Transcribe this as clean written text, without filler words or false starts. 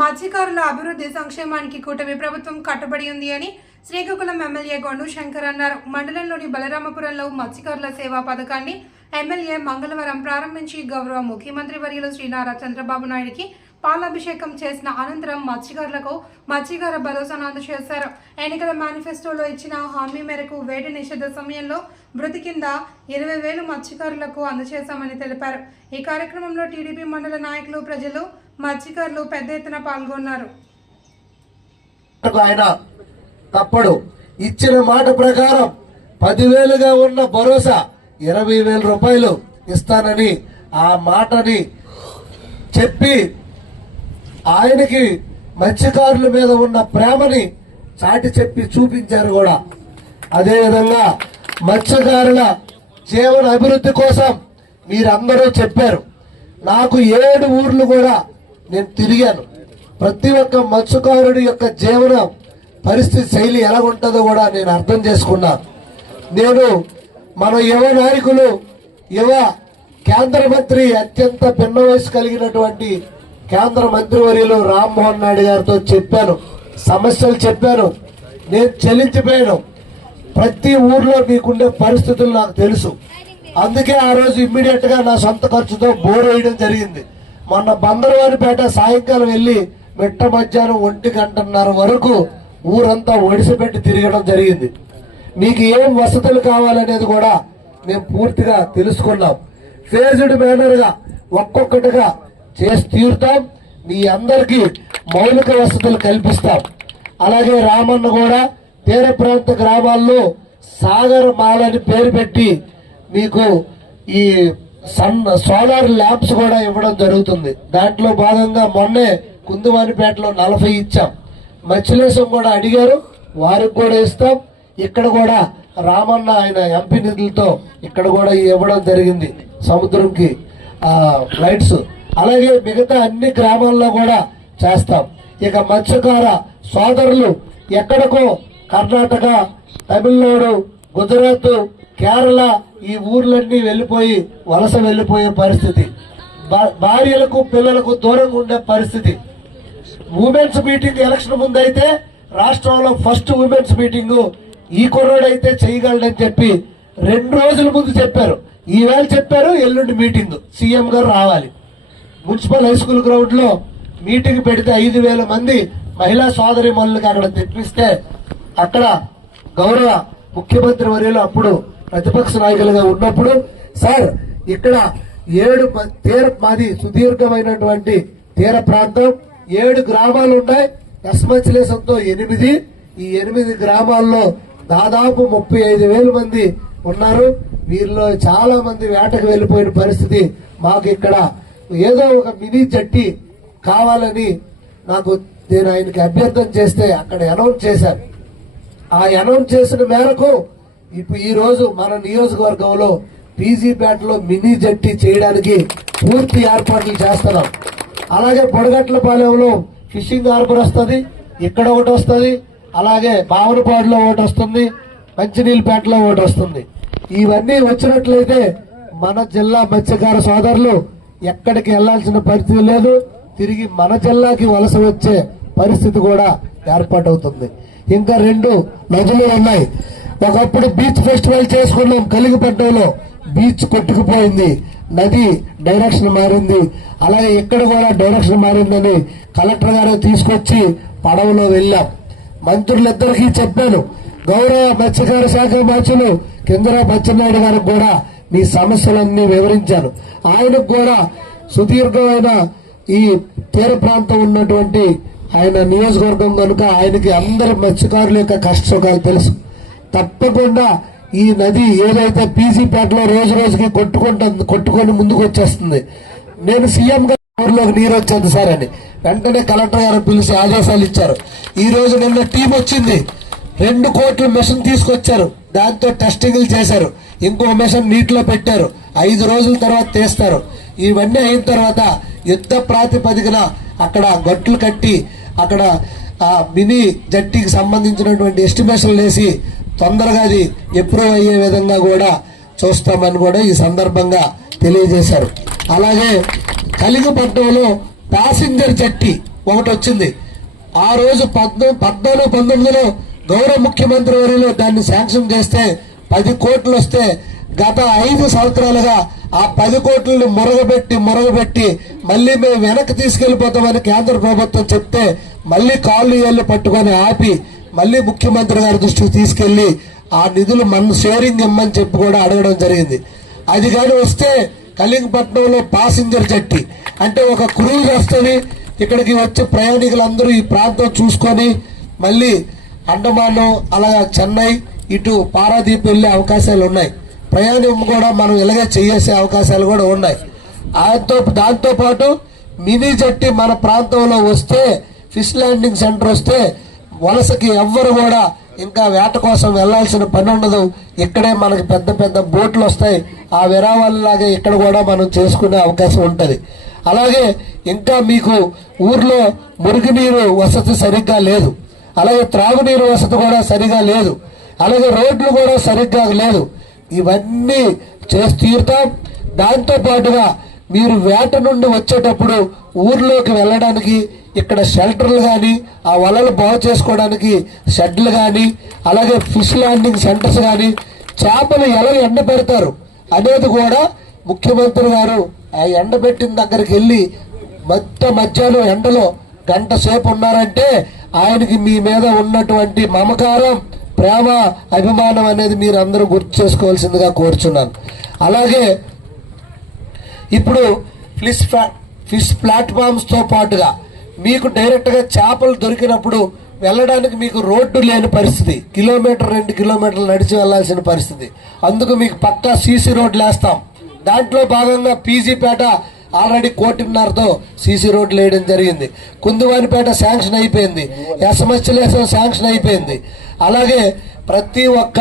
మత్స్యకారుల అభివృద్ధి సంక్షేమానికి కూటమి ప్రభుత్వం కట్టుబడి ఉంది అని శ్రీకాకుళం ఎమ్మెల్యే గొండు శంకర్ అన్నారు. మండలంలోని బలరామపురంలో మత్స్యకారుల సేవా పథకాన్ని ఎమ్మెల్యే మంగళవారం ప్రారంభించి గౌరవ ముఖ్యమంత్రి వర్యులు శ్రీ నారా చంద్రబాబు నాయుడికి పాలాభిషేకం చేసిన అనంతరం మత్స్యకారులకు మత్స్యకార భరోసాను అందజేశారు. ఎన్నికల మేనిఫెస్టోలో ఇచ్చిన హామీ మేరకు వేట నిషేధ సమయంలో మృతి కింద 20,000 మత్స్యకారులకు అందజేశామని తెలిపారు. ఈ కార్యక్రమంలో టీడీపీ మండల నాయకులు, ప్రజలు, మత్స్యకారులు పెద్ద ఎత్తున పాల్గొన్నారు. ఆయన తప్పుడు ఇచ్చిన మాట ప్రకారం 10,000గా ఉన్న భరోసా 20,000 రూపాయలు ఇస్తానని ఆ మాటని చెప్పి ఆయనకి మత్స్యకారుల మీద ఉన్న ప్రేమని చాటి చెప్పి చూపించారు కూడా. అదేవిధంగా మత్స్యకారుల జీవన అభివృద్ధి కోసం మీరందరూ చెప్పారు. నాకు 7 ఊర్లు కూడా నేను తిరిగాను. ప్రతి ఒక్క మత్స్యకారుడి యొక్క జీవన పరిస్థితి శైలి ఎలా ఉంటుందో కూడా నేను అర్థం చేసుకున్నా. నేను మన యువ నాయకులు, యువ కేంద్ర మంత్రి, అత్యంత భిన్న వయసు కలిగినటువంటి కేంద్ర మంత్రివర్యులు రామ్మోహన్ నాయుడు గారితో చెప్పాను, సమస్యలు చెప్పాను. నేను చెల్లించిపోయాను. ప్రతి ఊర్లో మీకుండే పరిస్థితులు నాకు తెలుసు. అందుకే ఆ రోజు ఇమ్మీడియట్ గా నా సొంత ఖర్చుతో బోర్ వేయడం జరిగింది. మొన్న బందరవారిపేట సాయంకాలం వెళ్లి మిట్ట మధ్యాహ్నం 1:30 వరకు ఊరంతా ఒడిసిపెట్టి తిరగడం జరిగింది. మీకు ఏం వసతులు కావాలనేది కూడా మేము పూర్తిగా తెలుసుకున్నాం. ఫేజ్డ్ మేనర్ గా ఒక్కొక్కటిగా చేసి తీరుతాం. మీ అందరికీ మౌలిక వసతులు కల్పిస్తాం. అలాగే రామన్న కూడా తీర ప్రాంత గ్రామాల్లో సాగర్ మాల్ అని పేరు పెట్టి మీకు ఈ సోలార్ ల్యాంప్స్ కూడా ఇవ్వడం జరుగుతుంది. దాంట్లో భాగంగా మొన్నే కుందువానిపేటలో 40 ఇచ్చాం. మత్స్యలేశం కూడా అడిగారు, వారికి కూడా ఇస్తాం. ఇక్కడ కూడా రామన్న ఆయన ఎంపీ నిధులతో ఇక్కడ కూడా ఇవ్వడం జరిగింది, సముద్రంకి లైట్స్. అలాగే మిగతా అన్ని గ్రామాల్లో కూడా చేస్తాం. ఇక మత్స్యకార సోదరులు ఎక్కడికో కర్ణాటక, తమిళనాడు, గుజరాత్, కేరళ ఈ ఊర్లన్నీ వెళ్ళిపోయి వలస వెళ్ళిపోయే పరిస్థితి, భార్యలకు పిల్లలకు దూరంగా ఉండే పరిస్థితి. ఉమెన్స్ మీటింగ్ ఎలక్షన్ ముందైతే రాష్ట్రంలో ఫస్ట్ ఉమెన్స్ మీటింగ్ ఈ కుర్రోడైతే చేయగలడని చెప్పి 2 రోజుల ముందు చెప్పారు. ఈవేళ చెప్పారు ఎల్లుండి మీటింగ్ సీఎం గారు రావాలి. మున్సిపల్ హై స్కూల్ గ్రౌండ్ లో మీటింగ్ పెడితే 5,000 మంది మహిళా సోదరి మనులకు అక్కడ తెప్పిస్తే అక్కడ గౌరవ ముఖ్యమంత్రి వర్యులు అప్పుడు ప్రతిపక్ష నాయకులుగా ఉన్నప్పుడు, సార్ ఇక్కడ 7 మాది సుదీర్ఘమైనటువంటి తీర ప్రాంతం, 7 గ్రామాలు ఉన్నాయి. మత్స్యలేశంతో 8. ఈ 8 గ్రామాల్లో దాదాపు 35,000 మంది ఉన్నారు. వీరిలో చాలా మంది వేటకు వెళ్లిపోయిన పరిస్థితి. మాకు ఇక్కడ ఏదో ఒక మినీ జట్టి కావాలని నేను ఆయనకి అభ్యర్థన చేస్తే అక్కడ అనౌన్స్ చేశారు. ఆ అనౌన్స్ చేసిన మేరకు ఇప్పుడు ఈ రోజు మన నియోజకవర్గంలో పీజీపేటలో మినీ జట్టి చేయడానికి పూర్తి ఏర్పాట్లు చేస్తున్నాం. అలాగే బొడగట్లపాలెంలో ఫిషింగ్ హార్బర్ వస్తుంది, ఇక్కడ ఒకటి వస్తుంది. అలాగే బావనపాడులో ఒకటి వస్తుంది, మంచినీళ్ళపేటలో ఒకటి వస్తుంది. ఇవన్నీ వచ్చినట్లయితే మన జిల్లా మత్స్యకార సోదరులు ఎక్కడికి వెళ్లాల్సిన పరిస్థితి లేదు. తిరిగి మన జిల్లాకి వలస వచ్చే పరిస్థితి కూడా ఏర్పాటవుతుంది. ఇంకా 2 నదులు ఉన్నాయి. ఒకప్పుడు బీచ్ ఫెస్టివల్ చేసుకున్నాం. కలిగిపట్నంలో బీచ్ కొట్టుకుపోయింది, నది డైరెక్షన్ మారింది. అలాగే ఇక్కడ కూడా డైరెక్షన్ మారిందని కలెక్టర్ గారు తీసుకొచ్చి పడవలో వెళ్ళాం. మంత్రులిద్దరికీ చెప్పాను. గౌరవ మత్స్యకార శాఖ మంత్రులు కింజరాపు అచ్చెన్నాయుడు గారికి కూడా మీ సమస్యలన్నీ వివరించాను. ఆయనకు కూడా సుదీర్ఘమైన ఈ తీర ప్రాంతం ఉన్నటువంటి ఆయన నియోజకవర్గం కనుక ఆయనకి అందరి మత్స్యకారుల యొక్క కష్టసుఖాలు తెలుసు. తప్పకుండా ఈ నది ఏదైతే పీజీపేటలో రోజు రోజుకి కొట్టుకొని ముందుకు వచ్చేస్తుంది. నేను సీఎం గారు ఊర్లోకి నీరు వచ్చేది సార్ అని వెంటనే కలెక్టర్ గారు పిలిచి ఆదేశాలు ఇచ్చారు. ఈ రోజు నిన్న టీం వచ్చింది, 2 కోట్ల మిషన్ తీసుకొచ్చారు. దాంతో టెస్టింగ్లు చేశారు. ఇంకో మిషన్ నీటిలో పెట్టారు. 5 రోజుల తర్వాత తీస్తారు. ఇవన్నీ అయిన తర్వాత యుద్ధ ప్రాతిపదికన అక్కడ గట్లు కట్టి అక్కడ మినీ జట్టికి సంబంధించినటువంటి ఎస్టిమేషన్లు వేసి తొందరగా అది అప్రూవ్ అయ్యే విధంగా కూడా చూస్తామని కూడా ఈ సందర్భంగా తెలియజేశారు. అలాగే కలిగిపట్నంలో ప్యాసింజర్ జట్టి ఒకటి వచ్చింది. ఆ రోజు 14-19లో గౌరవ ముఖ్యమంత్రి వర్యులు దాన్ని శాంక్షన్ చేస్తే 10 కోట్లు వస్తే గత 5 సంవత్సరాలుగా ఆ 10 కోట్లని మురగబెట్టి మళ్ళీ మేము వెనక్కి తీసుకెళ్లిపోతామని కేంద్ర ప్రభుత్వం చెప్తే మళ్ళీ కాళ్ళు ఏళ్ళు పట్టుకొని ఆపి మళ్ళీ ముఖ్యమంత్రి గారి దృష్టికి తీసుకెళ్లి ఆ నిధులు మన షేరింగ్ ఇమ్మని చెప్పి కూడా అడగడం జరిగింది. అది కానీ వస్తే కళింగపట్నంలో పాసింజర్ జట్టి అంటే ఒక క్రూజ్ వస్తుంది, ఇక్కడికి వచ్చే ప్రయాణికులందరూ ఈ ప్రాంతం చూసుకొని మళ్ళీ అండమాను అలాగా చెన్నై ఇటు పారాదీప్ వెళ్లే అవకాశాలు ఉన్నాయి. ప్రయాణం కూడా మనం ఇలాగే చేసే అవకాశాలు కూడా ఉన్నాయి. దాంతో పాటు మినీ జట్టి మన ప్రాంతంలో వస్తే ఫిష్ ల్యాండింగ్ సెంటర్ వస్తే వలసకి ఎవ్వరు కూడా ఇంకా వేట కోసం వెళ్లాల్సిన పని ఉండదు. ఇక్కడే మనకి పెద్ద పెద్ద బోట్లు వస్తాయి. ఆ విరావాళ్ళలాగే ఇక్కడ కూడా మనం చేసుకునే అవకాశం ఉంటది. అలాగే ఇంకా మీకు ఊర్లో మురుగునీరు వసతి సరిగ్గా లేదు, అలాగే త్రాగునీరు వసతి కూడా సరిగా లేదు, అలాగే రోడ్లు కూడా సరిగ్గా లేదు. ఇవన్నీ చేసి తీరుతాం. దాంతో పాటుగా మీరు వేట నుండి వచ్చేటప్పుడు ఊర్లోకి వెళ్ళడానికి ఇక్కడ షెల్టర్లు కానీ ఆ వలలు బాగు చేసుకోవడానికి షెడ్లు కానీ అలాగే ఫిష్ ల్యాండింగ్ సెంటర్స్ కానీ చేపలు ఎలా ఎండ పెడతారు అనేది కూడా ముఖ్యమంత్రి గారు ఆ ఎండబెట్టిన దగ్గరికి వెళ్ళి మధ్యాహ్నం ఎండలో గంట సేపు ఉన్నారంటే ఆయనకి మీ మీద ఉన్నటువంటి మమకారం, ప్రేమ, అభిమానం అనేది మీరు అందరూ గుర్తు చేసుకోవాల్సిందిగా కోరుచున్నాను. అలాగే ఇప్పుడు ఫిష్ ప్లాట్ఫామ్స్ తో పాటుగా మీకు డైరెక్ట్ గా చేపలు దొరికినప్పుడు వెళ్ళడానికి మీకు రోడ్డు లేని పరిస్థితి, 1-2 కిలోమీటర్లు నడిచి వెళ్లాల్సిన పరిస్థితి. అందుకు మీకు పక్కా సీసీ రోడ్లు వేస్తాం. దాంట్లో భాగంగా పీజీపేట ఆల్రెడీ 1.5 సీసీ రోడ్లు వేయడం జరిగింది. కుందువానిపేట శాంక్షన్ అయిపోయింది, ఎస్ఎంఎస్లేసం శాంక్షన్ అయిపోయింది. అలాగే ప్రతి ఒక్క